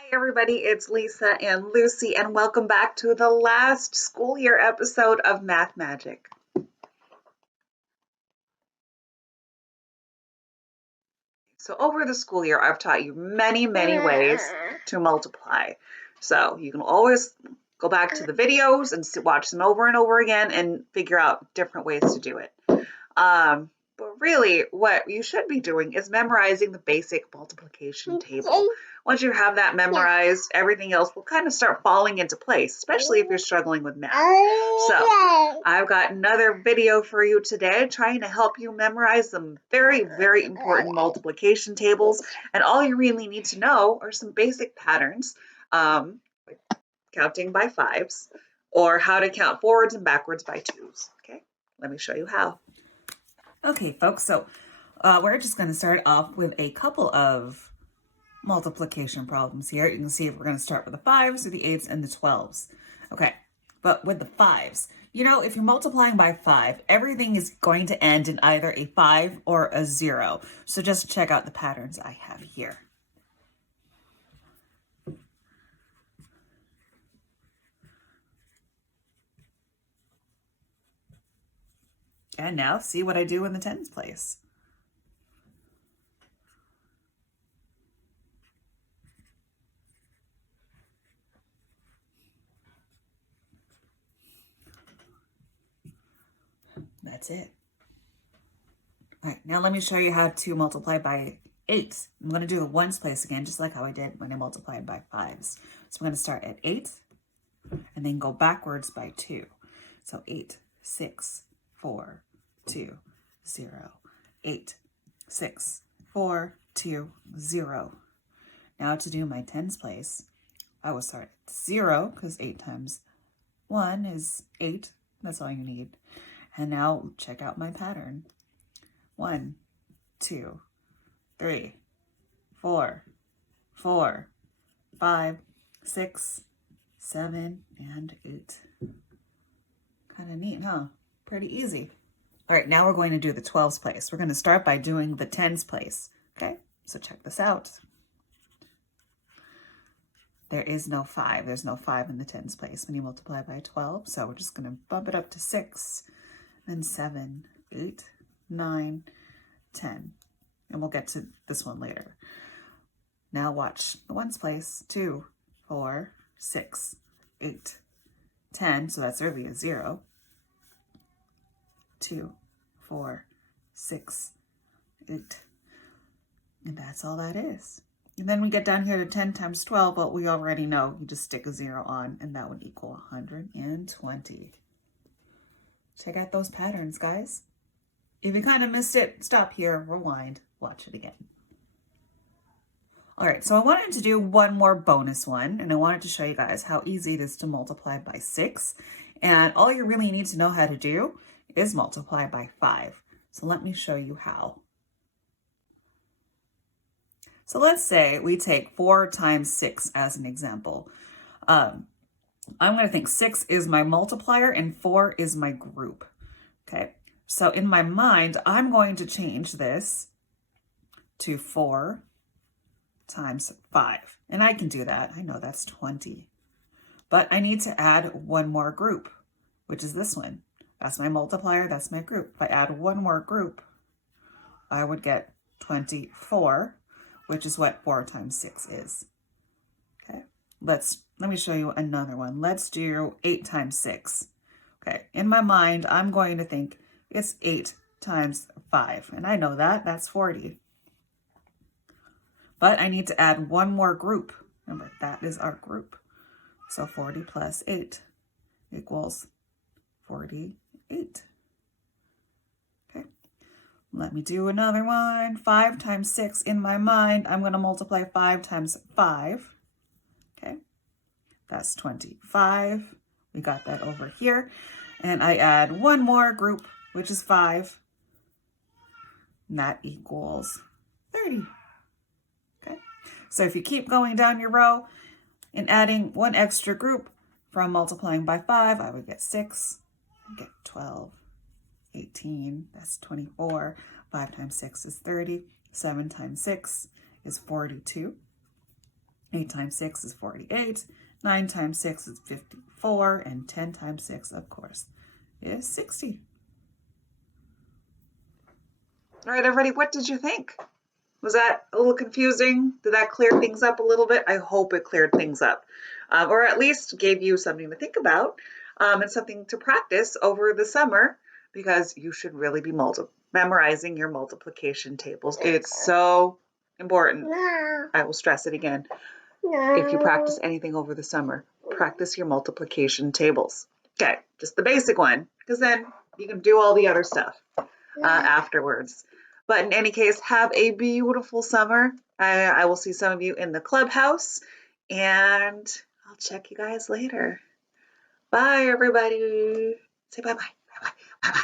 Hi, everybody. It's Lisa and Lucy, and welcome back to the last school year episode of Math Magic. So, over the school year, I've taught you many ways to multiply. So, you can always go back to the videos and watch them over and over again and figure out different ways to do it. But really, what you should be doing is memorizing the basic multiplication table. Once you have that memorized, everything else will kind of start falling into place, especially if you're struggling with math. So, I've got another video for you today trying to help you memorize some very important multiplication tables. And all you really need to know are some basic patterns, like counting by fives, or how to count forwards and backwards by twos. Okay, let me show you how. Okay, folks, so we're just going to start off with a couple of multiplication problems here. You can see if we're going to start with the 5s or the 8s and the 12s. Okay, but with the 5s, you know, if you're multiplying by 5, everything is going to end in either a 5 or a 0. So just check out the patterns I have here. And now see what I do in the tens place. That's it. All right, now let me show you how to multiply by 8. I'm going to do the ones place again, just like how I did when I multiplied by 5s. So I'm going to start at 8 and then go backwards by 2. So 8, 6, 4, 2, 0. 8, 6, 4, 2, 0. Now to do my tens place, I will start at 0 because 8 times 1 is 8. That's all you need. And now check out my pattern. 1, 2, 3, 4, 4, 5, 6, 7, and 8. Kind of neat, huh? Pretty easy. All right, now we're going to do the 12s place. We're going to start by doing the 10s place. Okay, so check this out. There is no 5. There's no 5 in the 10s place when you multiply by 12. So we're just going to bump it up to 6, then 7, 8, 9, 10. And we'll get to this one later. Now watch the ones place. 2, 4, 6, 8, 10. So that's really a 0. 2, 4, 6, 8. And that's all that is. And then we get down here to 10 times 12, but we already know you just stick a 0 on, and that would equal 120. Check out those patterns, guys. If you kind of missed it, stop here, rewind, watch it again. All right, so I wanted to do one more bonus one, and I wanted to show you guys how easy it is to multiply by 6. And all you really need to know how to do is multiply by 5. So let me show you how. So let's say we take 4 times 6 as an example. I'm going to think 6 is my multiplier and 4 is my group. Okay, so in my mind, I'm going to change this to 4 times 5. And I can do that. I know that's 20. But I need to add one more group, which is this one. That's my multiplier, that's my group. If I add one more group, I would get 24, which is what 4 times 6 is. Okay, let me show you another one. Let's do 8 times 6. Okay, in my mind, I'm going to think it's 8 times 5. And I know that, that's 40. But I need to add one more group. Remember, that is our group. So 40 plus 8 equals 48. Okay, let me do another one. 5 times 6 in my mind. I'm going to multiply 5 times 5. Okay, that's 25. We got that over here. And I add one more group, which is 5. And that equals 30. Okay, so if you keep going down your row and adding one extra group from multiplying by 5, I would get 6. I get 12, 18, that's 24. 5 times 6 is 30. 7 times 6 is 42. 8 times 6 is 48. 9 times 6 is 54. And 10 times 6, of course, is 60. All right, everybody, what did you think? Was that a little confusing? Did that clear things up a little bit? I hope it cleared things up, or at least gave you something to think about and something to practice over the summer, because you should really be memorizing your multiplication tables. It's so important. I will stress it again. If you practice anything over the summer, practice your multiplication tables. Okay, just the basic one, because then you can do all the other stuff afterwards. But in any case, have a beautiful summer. I will see some of you in the clubhouse, and I'll check you guys later. Bye, everybody. Say bye-bye. Bye-bye. Bye-bye.